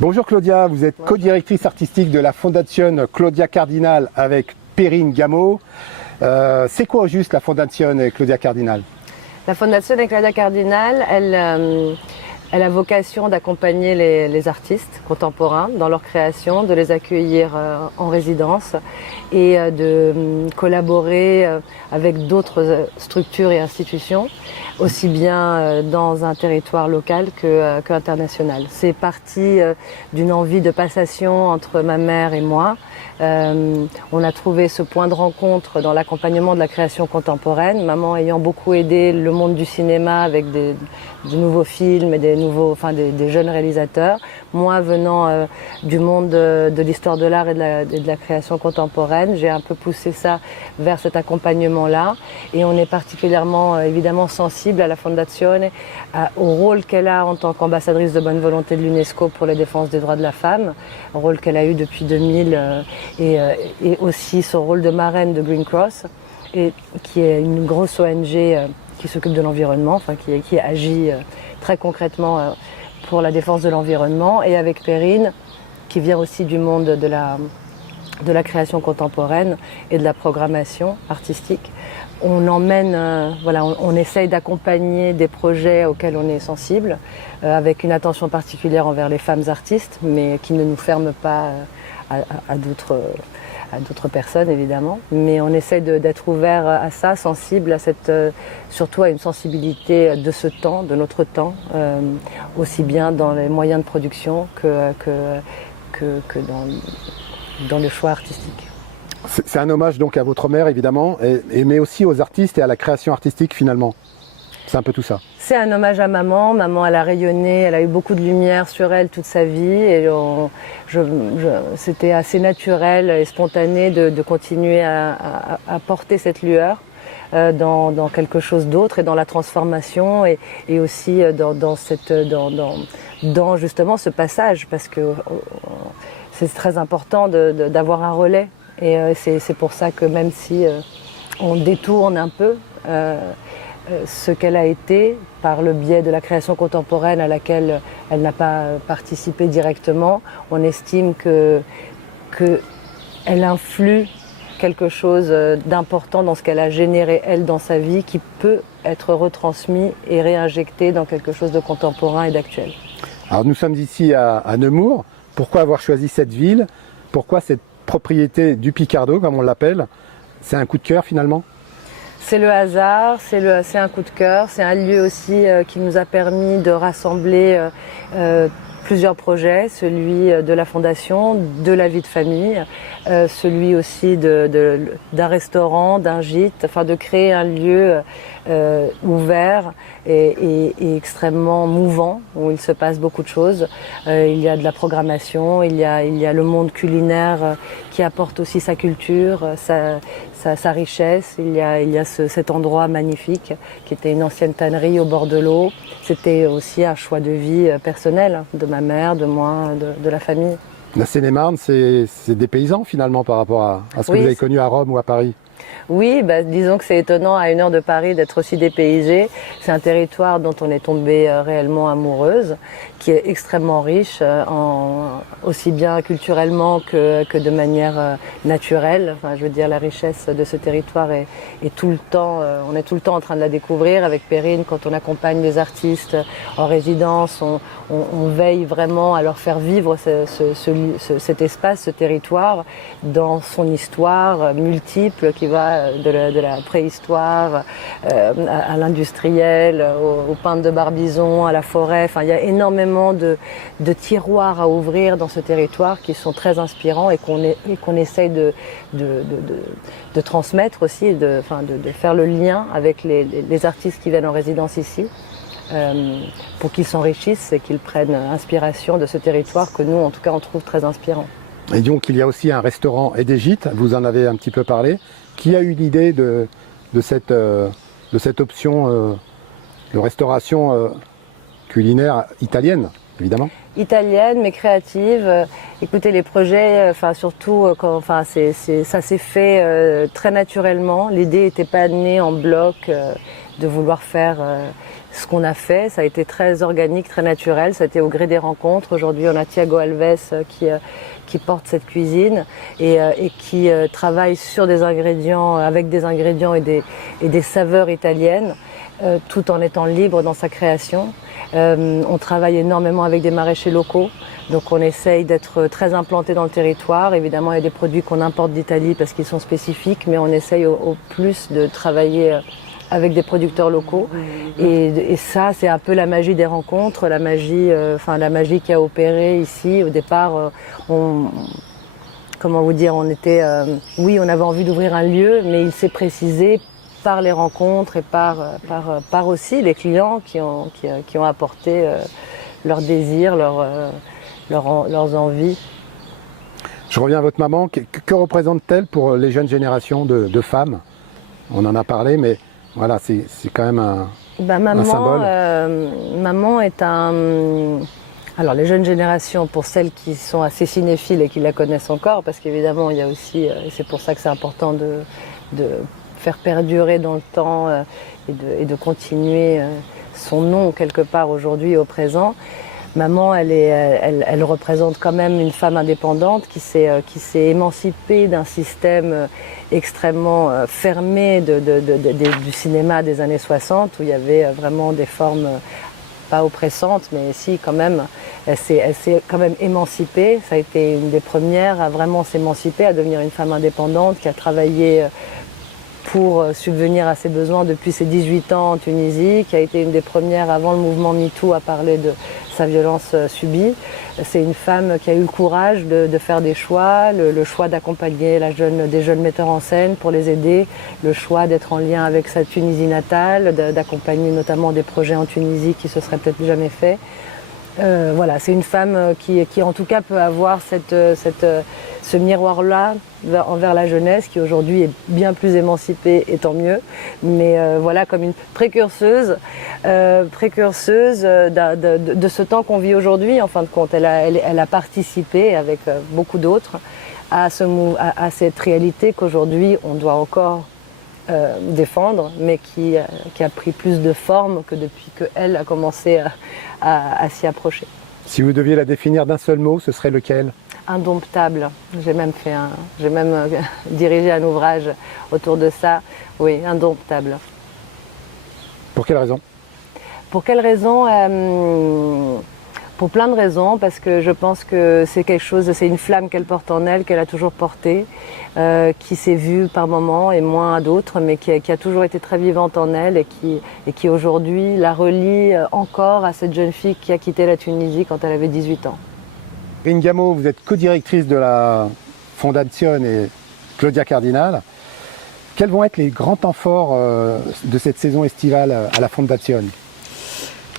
Bonjour Claudia, vous êtes co-directrice artistique de la Fondation Claudia Cardinal avec Perrine Gameau. C'est quoi au juste la Fondation Claudia Cardinal? La Fondation Claudia Cardinal, elle a vocation d'accompagner les artistes contemporains dans leur création, de les accueillir en résidence et de collaborer avec d'autres structures et institutions, aussi bien dans un territoire local qu'international. C'est parti d'une envie de passation entre ma mère et moi. On a trouvé ce point de rencontre dans l'accompagnement de la création contemporaine, maman ayant beaucoup aidé le monde du cinéma avec de nouveaux films et des jeunes réalisateurs, moi venant du monde de l'histoire de l'art et de la création contemporaine, j'ai un peu poussé ça vers cet accompagnement-là, et on est particulièrement évidemment sensible à la Fondazione, au rôle qu'elle a en tant qu'ambassadrice de bonne volonté de l'UNESCO pour la défense des droits de la femme, un rôle qu'elle a eu depuis 2000 et aussi son rôle de marraine de Green Cross, et qui est une grosse ONG qui s'occupe de l'environnement, enfin qui agit très concrètement pour la défense de l'environnement, et avec Perrine, qui vient aussi du monde de la création contemporaine et de la programmation artistique. On emmène, on essaye d'accompagner des projets auxquels on est sensible, avec une attention particulière envers les femmes artistes, mais qui ne nous ferme pas à d'autres personnes évidemment, mais on essaie d'être ouvert à ça, sensible à surtout à une sensibilité de ce temps, de notre temps, aussi bien dans les moyens de production que dans le choix artistique. C'est un hommage donc à votre mère évidemment, mais aussi aux artistes et à la création artistique finalement. C'est un peu tout ça. C'est un hommage à maman. Maman, elle a rayonné, elle a eu beaucoup de lumière sur elle toute sa vie. Et c'était assez naturel et spontané de continuer à porter cette lueur dans quelque chose d'autre et dans la transformation et aussi dans justement ce passage, parce que c'est très important d'avoir un relais. Et c'est pour ça que même si on détourne un peu ce qu'elle a été par le biais de la création contemporaine à laquelle elle n'a pas participé directement, on estime qu'elle influe quelque chose d'important dans ce qu'elle a généré elle dans sa vie, qui peut être retransmis et réinjecté dans quelque chose de contemporain et d'actuel. Alors nous sommes ici à Nemours. Pourquoi avoir choisi cette ville? Pourquoi cette propriété du Picardo, comme on l'appelle? C'est un coup de cœur finalement? C'est le hasard, c'est un coup de cœur, c'est un lieu aussi qui nous a permis de rassembler plusieurs projets, celui de la fondation, de la vie de famille, celui aussi d'un restaurant, d'un gîte, enfin de créer un lieu ouvert et extrêmement mouvant, où il se passe beaucoup de choses. Il y a de la programmation, il y a le monde culinaire qui apporte aussi sa culture, sa richesse. Il y a cet endroit magnifique qui était une ancienne tannerie au bord de l'eau. C'était aussi un choix de vie personnel de ma mère, de moi, de la famille. La Seine-et-Marne, c'est des paysans finalement par rapport à ce que vous avez connu à Rome ou à Paris. Oui, disons que c'est étonnant à 1 heure de Paris d'être aussi dépaysé. C'est un territoire dont on est tombé réellement amoureuse, qui est extrêmement riche, aussi bien culturellement que de manière naturelle. Enfin, je veux dire, la richesse de ce territoire est tout le temps, on est tout le temps en train de la découvrir. Avec Perrine, quand on accompagne des artistes en résidence, on veille vraiment à leur faire vivre cet espace, ce territoire, dans son histoire multiple qui va de la préhistoire à l'industriel, aux peintres de Barbizon, à la forêt. Enfin, il y a énormément de tiroirs à ouvrir dans ce territoire qui sont très inspirants et qu'on essaye de transmettre aussi, de faire le lien avec les artistes qui viennent en résidence ici. Pour qu'ils s'enrichissent et qu'ils prennent inspiration de ce territoire que nous, en tout cas, on trouve très inspirant. Et donc, il y a aussi un restaurant et des gîtes, vous en avez un petit peu parlé. Qui a eu l'idée de cette option de restauration culinaire italienne, évidemment? Italienne, mais créative. Écoutez, les projets, surtout, ça s'est fait très naturellement. L'idée n'était pas née en bloc de vouloir faire ce qu'on a fait, ça a été très organique, très naturel, ça a été au gré des rencontres. Aujourd'hui, on a Thiago Alves qui porte cette cuisine et qui travaille sur des ingrédients, avec des ingrédients et des saveurs italiennes, tout en étant libre dans sa création. On travaille énormément avec des maraîchers locaux, donc on essaye d'être très implanté dans le territoire. Évidemment, il y a des produits qu'on importe d'Italie parce qu'ils sont spécifiques, mais on essaye au plus de travailler avec des producteurs locaux. Et ça, c'est un peu la magie des rencontres, la magie qui a opéré ici. Au départ, comment vous dire, on avait envie d'ouvrir un lieu, mais il s'est précisé par les rencontres et par aussi les clients qui ont apporté leurs désirs, leurs envies. Je reviens à votre maman. Que représente-t-elle pour les jeunes générations de femmes? On en a parlé, mais voilà, c'est quand même un symbole. Maman est Alors les jeunes générations, pour celles qui sont assez cinéphiles et qui la connaissent encore, parce qu'évidemment il y a aussi, et c'est pour ça que c'est important de faire perdurer dans le temps et de continuer son nom quelque part aujourd'hui au présent. Maman, elle représente quand même une femme indépendante qui s'est émancipée d'un système extrêmement fermé du cinéma des années 60, où il y avait vraiment des formes pas oppressantes, mais si quand même, elle s'est quand même émancipée. Ça a été une des premières à vraiment s'émanciper, à devenir une femme indépendante, qui a travaillé pour subvenir à ses besoins depuis ses 18 ans en Tunisie, qui a été une des premières avant le mouvement MeToo à parler de sa violence subie. C'est une femme qui a eu le courage de faire des choix, le choix d'accompagner des jeunes metteurs en scène pour les aider, le choix d'être en lien avec sa Tunisie natale, d'accompagner notamment des projets en Tunisie qui se seraient peut-être jamais faits. Voilà, c'est une femme qui en tout cas peut avoir ce miroir-là envers la jeunesse, qui aujourd'hui est bien plus émancipée, et tant mieux, mais voilà, comme une précurseuse de ce temps qu'on vit aujourd'hui. En fin de compte, elle a participé avec beaucoup d'autres à cette réalité qu'aujourd'hui on doit encore défendre, mais qui a pris plus de forme que depuis qu'elle a commencé à s'y approcher. Si vous deviez la définir d'un seul mot, ce serait lequel? Indomptable. J'ai même dirigé un ouvrage autour de ça. Oui, indomptable. Pour quelle raison? Pour quelle raison? Pour plein de raisons, parce que je pense que c'est une flamme qu'elle porte en elle, qu'elle a toujours portée, qui s'est vue par moments et moins à d'autres, mais qui a toujours été très vivante en elle et qui aujourd'hui la relie encore à cette jeune fille qui a quitté la Tunisie quand elle avait 18 ans. Perrine Gameau, vous êtes co-directrice de la Fondazione et Claudia Cardinal. Quels vont être les grands temps forts de cette saison estivale à la Fondazione?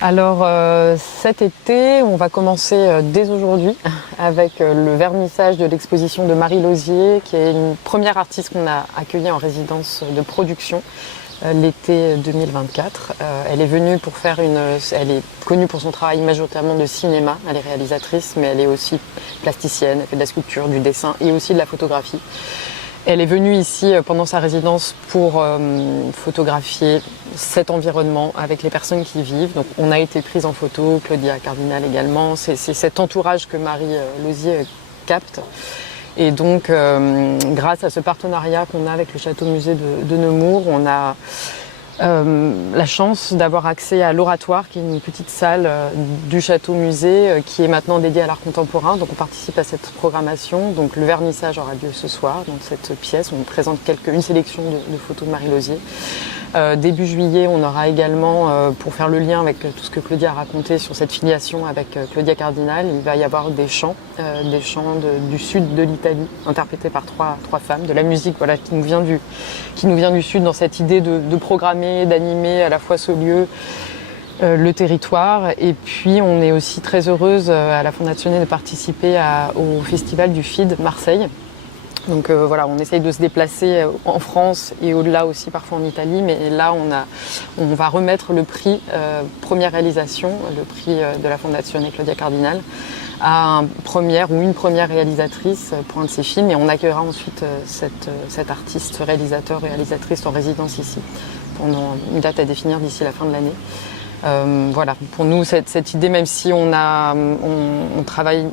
Alors cet été, on va commencer dès aujourd'hui avec le vernissage de l'exposition de Marie Lauzier, qui est une première artiste qu'on a accueillie en résidence de production l'été 2024. Elle est venue pour elle est connue pour son travail majoritairement de cinéma, elle est réalisatrice, mais elle est aussi plasticienne, elle fait de la sculpture, du dessin et aussi de la photographie. Elle est venue ici pendant sa résidence pour photographier cet environnement avec les personnes qui y vivent. Donc on a été prise en photo, Claudia Cardinal également. C'est cet entourage que Marie Lauzier capte. Et donc grâce à ce partenariat qu'on a avec le Château-Musée de Nemours, on a la chance d'avoir accès à l'Oratoire, qui est une petite salle du Château-Musée qui est maintenant dédiée à l'art contemporain. Donc on participe à cette programmation. Donc le vernissage aura lieu ce soir dans cette pièce. On présente une sélection de photos de Marie Lauzier. Début juillet, on aura également, pour faire le lien avec tout ce que Claudia a raconté sur cette filiation avec Claudia Cardinal, il va y avoir des chants du sud de l'Italie, interprétés par trois femmes, de la musique voilà, qui nous vient du sud, dans cette idée de programmer, d'animer à la fois ce lieu, le territoire. Et puis on est aussi très heureuse à la Fondazione de participer au festival du FID Marseille. Donc voilà, on essaye de se déplacer en France et au-delà aussi, parfois en Italie. Mais là, on va remettre le prix première réalisation, le prix de la Fondazione Claudia Cardinal, à une première réalisatrice pour un de ses films. Et on accueillera ensuite cet artiste, réalisatrice en résidence ici, pendant une date à définir d'ici la fin de l'année. Voilà, pour nous, cette idée, même si on travaille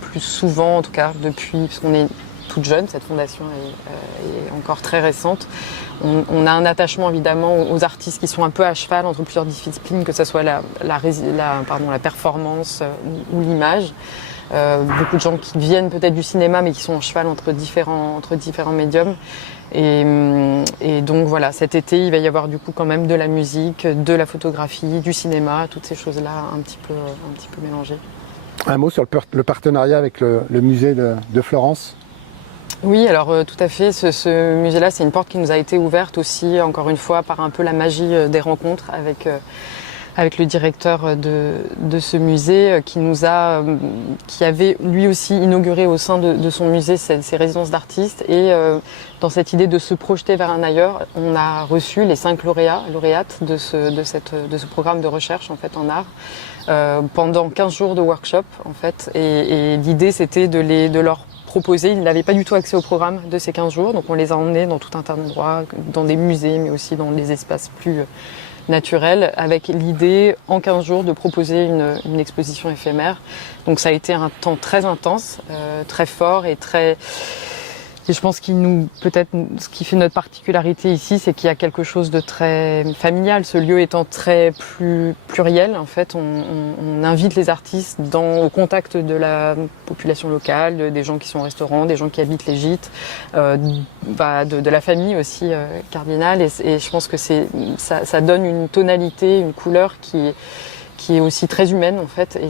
plus souvent, en tout cas, depuis, parce qu'on est toute jeune, cette fondation est encore très récente. On a un attachement évidemment aux artistes qui sont un peu à cheval entre plusieurs disciplines, que ce soit la performance ou l'image. Beaucoup de gens qui viennent peut-être du cinéma mais qui sont à cheval entre différents médiums. Et donc voilà, cet été il va y avoir du coup quand même de la musique, de la photographie, du cinéma, toutes ces choses-là un petit peu mélangées. Un mot sur le partenariat avec le musée de Florence. Oui, alors tout à fait. Ce musée-là, c'est une porte qui nous a été ouverte aussi, encore une fois, par un peu la magie des rencontres avec le directeur de ce musée qui avait lui aussi inauguré au sein de son musée ses résidences d'artistes. Et dans cette idée de se projeter vers un ailleurs, on a reçu les 5 lauréates de ce programme de recherche en fait en art pendant 15 jours de workshop en fait. Et l'idée c'était de leur proposer. Ils n'avaient pas du tout accès au programme de ces 15 jours, donc on les a emmenés dans tout un tas d'endroits, dans des musées, mais aussi dans des espaces plus naturels, avec l'idée, en 15 jours, de proposer une exposition éphémère. Donc ça a été un temps très intense, très fort et très... Et je pense peut-être ce qui fait notre particularité ici, c'est qu'il y a quelque chose de très familial. Ce lieu étant très plus pluriel, en fait, on invite les artistes au contact de la population locale, des gens qui sont au restaurant, des gens qui habitent les gîtes, de la famille aussi cardinale. Et je pense que ça donne une tonalité, une couleur qui est aussi très humaine en fait, et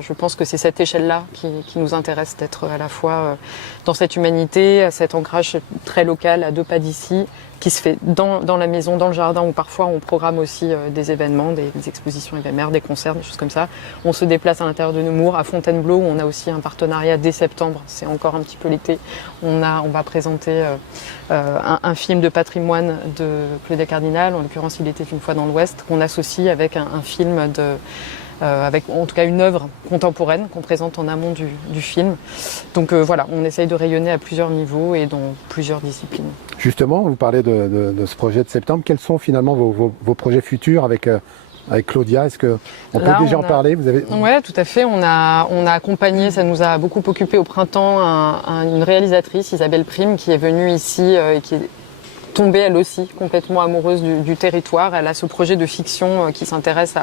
je pense que c'est cette échelle-là qui nous intéresse, d'être à la fois dans cette humanité, à cet ancrage très local, à 2 pas d'ici, qui se fait dans la maison, dans le jardin, où parfois on programme aussi des événements, des expositions éphémères, des concerts, des choses comme ça. On se déplace à l'intérieur de Nemours, à Fontainebleau, où on a aussi un partenariat dès septembre, c'est encore un petit peu l'été. On va présenter un film de patrimoine de Claudia Cardinal, en l'occurrence Il était une fois dans l'Ouest, qu'on associe avec un film avec en tout cas une œuvre contemporaine qu'on présente en amont du film. Donc voilà, on essaye de rayonner à plusieurs niveaux et dans plusieurs disciplines. Justement, vous parlez de ce projet de septembre. Quels sont finalement vos projets futurs avec Claudia? Est-ce qu'on peut déjà en parler? Oui, tout à fait. On a accompagné, ça nous a beaucoup occupé au printemps, une réalisatrice, Isabelle Prime, qui est venue ici et qui est tombée elle aussi complètement amoureuse du territoire. Elle a ce projet de fiction qui s'intéresse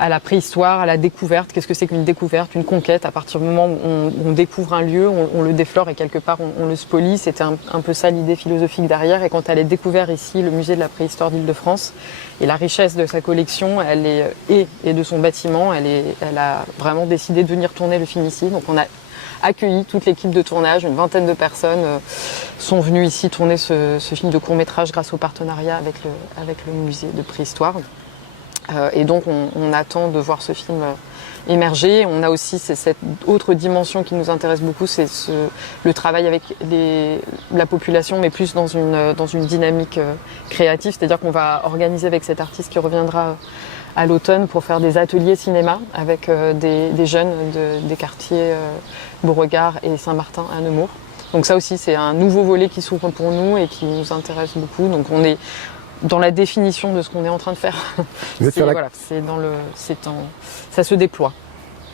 à la préhistoire, à la découverte. Qu'est-ce que c'est qu'une découverte, une conquête? À partir du moment où on découvre un lieu, on le déflore et quelque part on le spolie. C'était un peu ça l'idée philosophique derrière. Et quand elle a découvert ici le musée de la préhistoire d'Île-de-France et la richesse de sa collection, et de son bâtiment, elle a vraiment décidé de venir tourner le film ici. Donc on a accueilli toute l'équipe de tournage, une vingtaine de personnes sont venues ici tourner ce film de court-métrage grâce au partenariat avec le musée de préhistoire. Et donc on attend de voir ce film émerger. On a aussi cette autre dimension qui nous intéresse beaucoup, c'est le travail avec la population, mais plus dans une dynamique créative. C'est-à-dire qu'on va organiser avec cet artiste qui reviendra à l'automne pour faire des ateliers cinéma avec des jeunes des quartiers Beauregard et Saint-Martin à Nemours. Donc ça aussi, c'est un nouveau volet qui s'ouvre pour nous et qui nous intéresse beaucoup. Donc on est dans la définition de ce qu'on est en train de faire. Ça se déploie.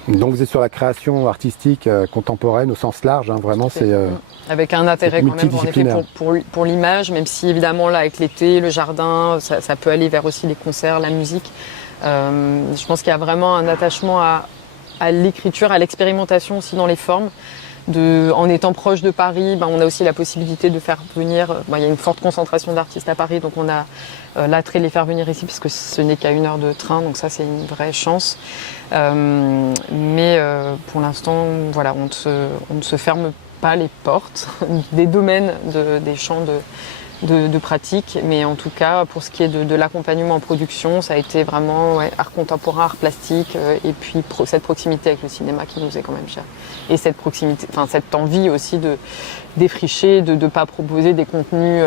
Donc vous êtes sur la création artistique contemporaine au sens large, hein, vraiment c'est... avec un intérêt quand même en effet pour l'image, même si évidemment là avec l'été, le jardin, ça peut aller vers aussi les concerts, la musique. Je pense qu'il y a vraiment un attachement à l'écriture, à l'expérimentation aussi dans les formes. En étant proche de Paris, on a aussi la possibilité de faire venir, il y a une forte concentration d'artistes à Paris, donc on a l'attrait de les faire venir ici parce que ce n'est qu'à 1 heure de train, donc ça c'est une vraie chance. Mais pour l'instant, voilà, on ne se ferme pas les portes des domaines, des champs de pratique, mais en tout cas pour ce qui est de l'accompagnement en production, ça a été vraiment art contemporain, art plastique, et puis cette proximité avec le cinéma qui nous est quand même chère. Et cette proximité, cette envie aussi de défricher, de ne pas proposer des contenus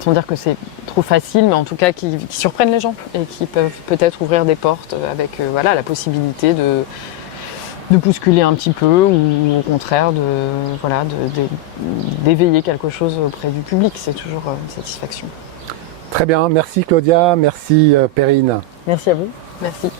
sans dire que c'est trop facile, mais en tout cas qui surprennent les gens et qui peuvent peut-être ouvrir des portes avec la possibilité de bousculer un petit peu ou au contraire d'éveiller quelque chose auprès du public. C'est toujours une satisfaction. Très bien, merci Claudia, merci Perrine. Merci à vous. Merci.